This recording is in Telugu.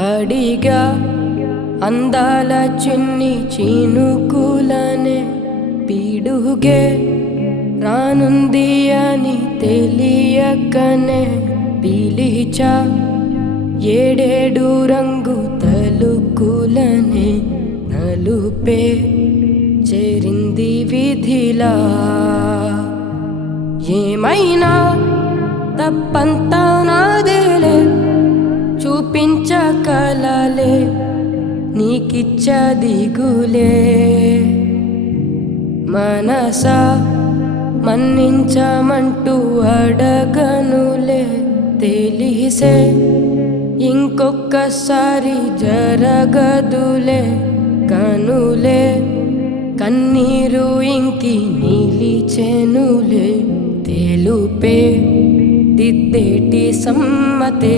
అడిగా అందాల చిన్ని చినుకులనే పీడుగే రానుంది అని తెలియకనే పిలిచా ఏడేడు రంగు తలుకులనే నలుపే చేరింది విధిలా ఏమైనా తప్పంతా నాదేలే చూపించకలలే నీకిచ్చ దిగులే మనసా మన్నించమంటూ అడగనులే తెలిసే ఇంకొక్కసారి జరగదులే కనులే కన్నీరు ఇంకి నిలిచెనులే తెలుపే దిద్దేటి సమ్మతే